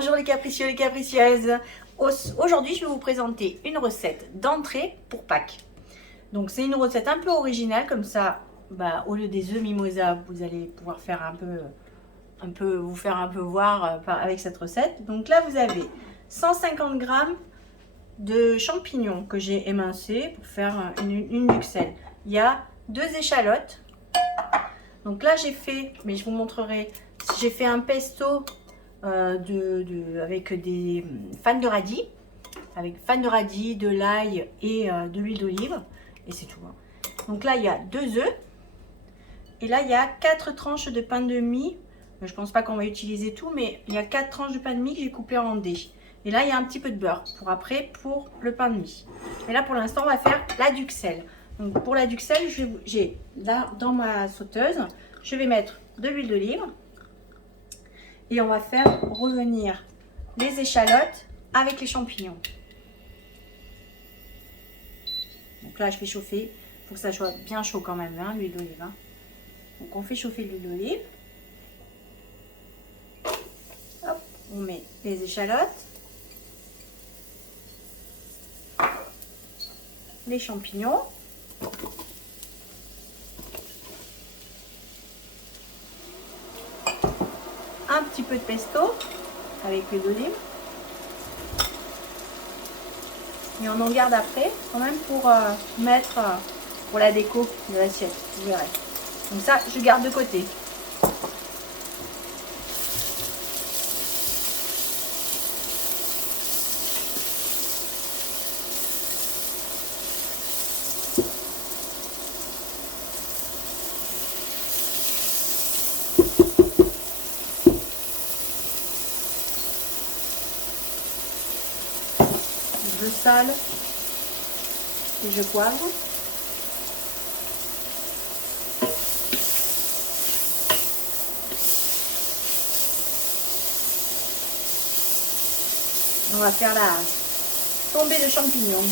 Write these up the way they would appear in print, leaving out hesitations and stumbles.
Bonjour les capricieux, les capricieuses. Aujourd'hui, je vais vous présenter une recette d'entrée pour Pâques. Donc, c'est une recette un peu originale, comme ça, au lieu des œufs mimosa, vous allez pouvoir faire vous faire un peu voir avec cette recette. Donc là, vous avez 150 grammes de champignons que j'ai émincés pour faire une duxelle. Il y a 2 échalotes. Donc là, j'ai fait, mais je vous montrerai, j'ai fait un pesto avec des fans de radis, de l'ail et de l'huile d'olive, et c'est tout. Donc là, il y a 2 œufs, et là, il y a 4 tranches de pain de mie. Je pense pas qu'on va utiliser tout, mais il y a 4 tranches de pain de mie que j'ai coupé en dés. Et là, il y a un petit peu de beurre pour le pain de mie. Et là, pour l'instant, on va faire la duxelle. Donc pour la duxelle, j'ai là dans ma sauteuse, je vais mettre de l'huile d'olive. Et on va faire revenir les échalotes avec les champignons. Donc là, je fais chauffer. Il faut que ça soit bien chaud quand même, hein, l'huile d'olive. Hein. Donc on fait chauffer l'huile d'olive. Hop, on met les échalotes. Les champignons. Un petit peu de pesto avec l'huile d'olive. Et on en garde après quand même pour mettre pour la déco de l'assiette, vous verrez. Donc ça, je garde de côté. Je sale et je poivre. On va faire la tombée de champignons.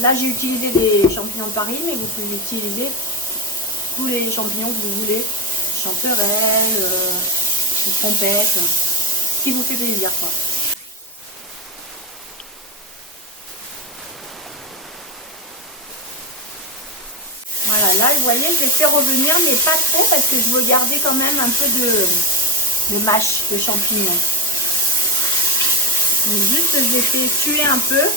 Là, j'ai utilisé des champignons de Paris, mais vous pouvez utiliser tous les champignons que vous voulez. Chanterelles, trompettes, ce qui vous fait plaisir, quoi. Voilà, là, vous voyez, je les fais revenir, mais pas trop, parce que je veux garder quand même un peu de mâche de champignons. Donc juste, je les fais tuer un peu.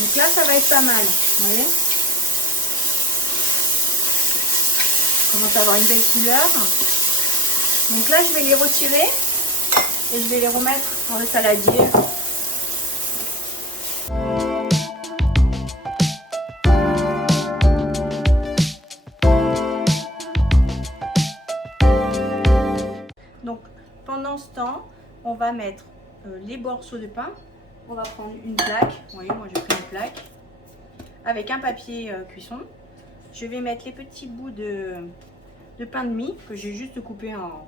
Donc là, ça va être pas mal, vous voyez. Ça commence à avoir une belle couleur. Donc là, je vais les retirer et je vais les remettre dans le saladier. Donc pendant ce temps, on va mettre les morceaux de pain. On va prendre une plaque. Vous voyez, moi j'ai pris une plaque avec un papier cuisson. Je vais mettre les petits bouts de pain de mie que j'ai juste coupé en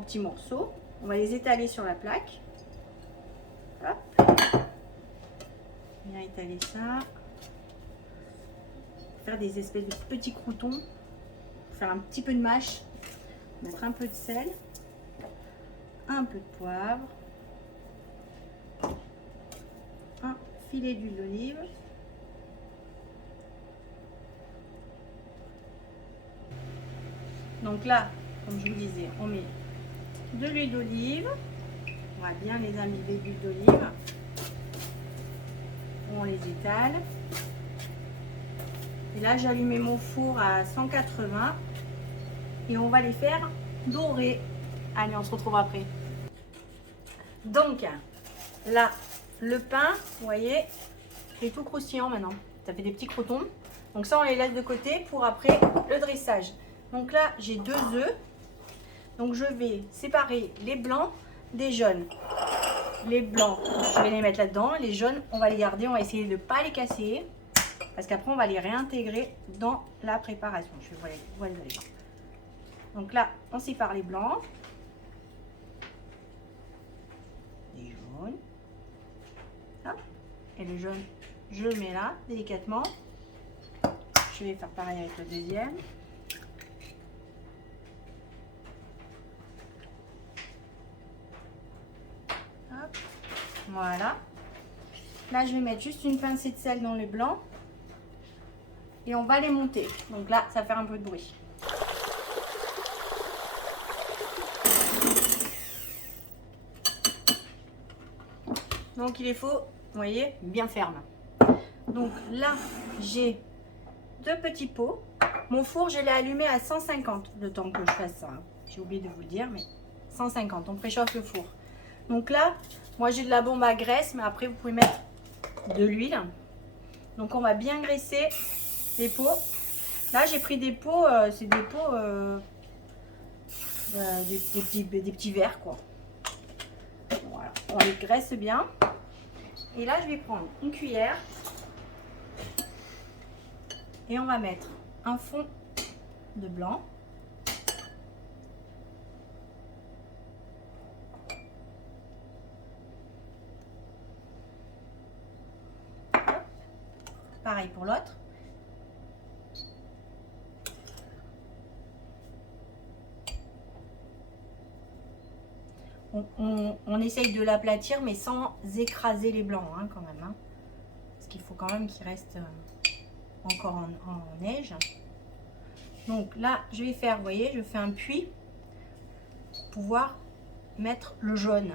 petits morceaux. On va les étaler sur la plaque. Hop. Bien étaler ça. Faire des espèces de petits croûtons. Faire un petit peu de mâche. Mettre un peu de sel. Un peu de poivre. Un filet d'huile d'olive. Donc là, comme je vous disais, on met de l'huile d'olive. On va bien les imbiber d'huile d'olive. On les étale. Et là, j'ai allumé mon four à 180. Et on va les faire dorer. Allez, on se retrouve après. Donc, là, le pain, vous voyez, est tout croustillant maintenant. Ça fait des petits croûtons. Donc ça, on les laisse de côté pour après le dressage. Donc là, j'ai 2 œufs. Donc je vais séparer les blancs des jaunes. Les blancs, je vais les mettre là-dedans. Les jaunes, on va les garder. On va essayer de ne pas les casser. Parce qu'après, on va les réintégrer dans la préparation. Je vais vous allez voir. Donc là, on sépare les blancs. Les jaunes. Hop. Et le jaune, je le mets là, délicatement. Je vais faire pareil avec le deuxième. Voilà. Là, je vais mettre juste une pincée de sel dans les blancs. Et on va les monter. Donc là, ça va faire un peu de bruit. Donc il est faut, vous voyez, bien ferme. Donc là, j'ai 2 petits pots. Mon four, je l'ai allumé à 150 le temps que je fasse ça. J'ai oublié de vous le dire, mais 150, on préchauffe le four. Donc là, moi j'ai de la bombe à graisse, mais après vous pouvez mettre de l'huile. Donc on va bien graisser les pots. Là j'ai pris des pots, c'est des pots, des petits verres quoi. Voilà, on les graisse bien. Et là je vais prendre une cuillère. Et on va mettre un fond de blanc. Pareil pour l'autre. On essaye de l'aplatir, mais sans écraser les blancs hein, quand même. Hein. Parce qu'il faut quand même qu'il reste encore en neige. Donc là, je vais faire, vous voyez, je fais un puits pour pouvoir mettre le jaune.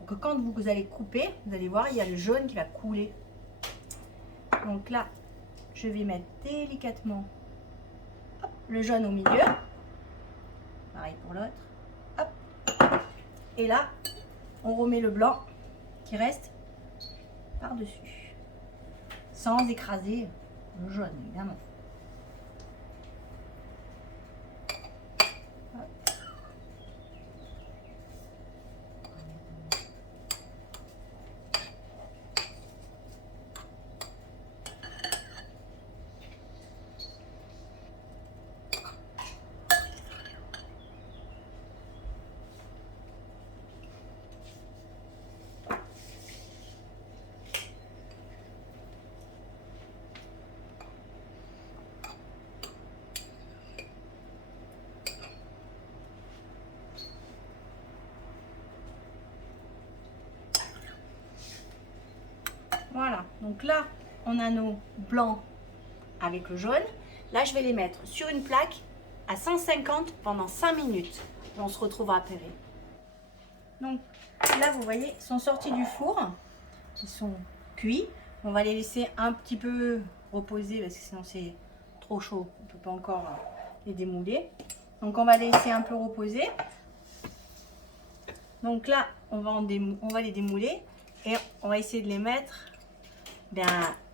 Donc quand vous allez couper, vous allez voir, il y a le jaune qui va couler. Donc là, je vais mettre délicatement le jaune au milieu. Pareil pour l'autre. Hop. Et là, on remet le blanc qui reste par-dessus. Sans écraser le jaune, évidemment. Voilà, donc là, on a nos blancs avec le jaune. Là, je vais les mettre sur une plaque à 150 pendant 5 minutes. On se retrouvera après. Donc là, vous voyez, ils sont sortis du four. Ils sont cuits. On va les laisser un petit peu reposer parce que sinon c'est trop chaud. On ne peut pas encore les démouler. Donc on va les laisser un peu reposer. Donc là, on va les démouler et on va essayer de les mettre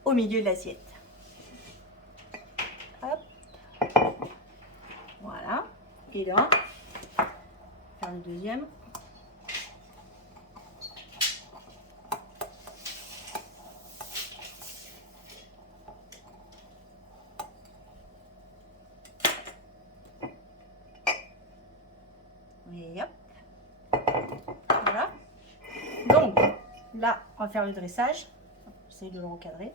au milieu de l'assiette. Hop. Voilà. Et là, faire le deuxième. Et hop. Voilà. Donc, là, on va faire le dressage. J'essaie de le recadrer.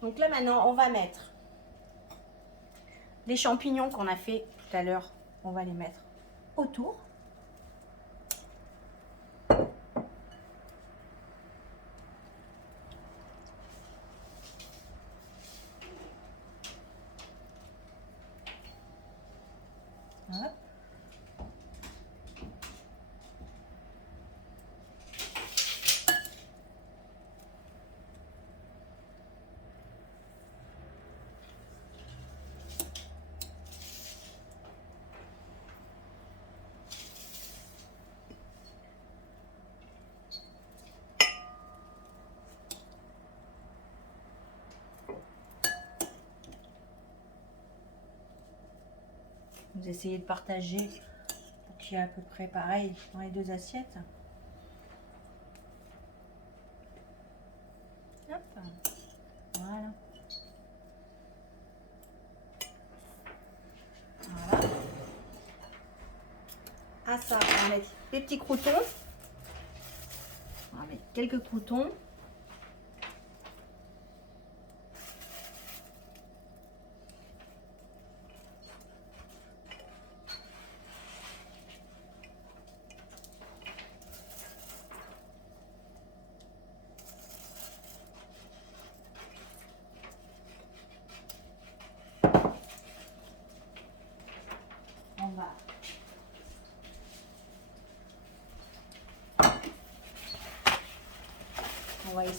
Donc là, maintenant, on va mettre les champignons qu'on a fait tout à l'heure. On va les mettre autour. Hop. Vous essayez de partager pour qu'il y ait à peu près pareil dans les deux assiettes. Hop. Voilà. Voilà. À ça, on va mettre les petits croutons. On va mettre quelques croutons.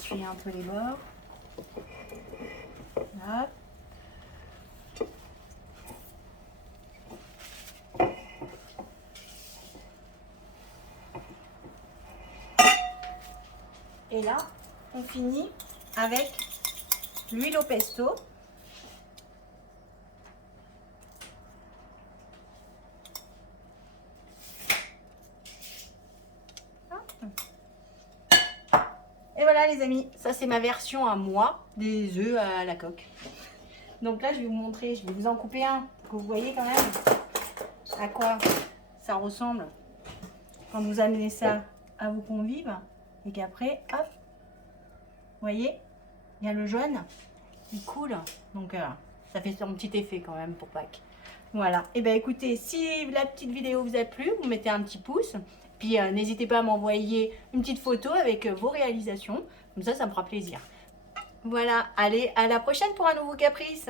essuyer un peu les bords. Hop. Et là, on finit avec l'huile au pesto. Et voilà les amis, ça c'est ma version à moi des œufs à la coque. Donc là je vais vous montrer, je vais vous en couper un pour que vous voyez quand même à quoi ça ressemble quand vous amenez ça à vos convives et qu'après, hop, vous voyez, il y a le jaune, il coule, donc ça fait son petit effet quand même pour Pâques. Voilà, et bien écoutez, si la petite vidéo vous a plu, vous mettez un petit pouce, puis n'hésitez pas à m'envoyer une petite photo avec vos réalisations, comme ça me fera plaisir. Voilà, allez, à la prochaine pour un nouveau caprice.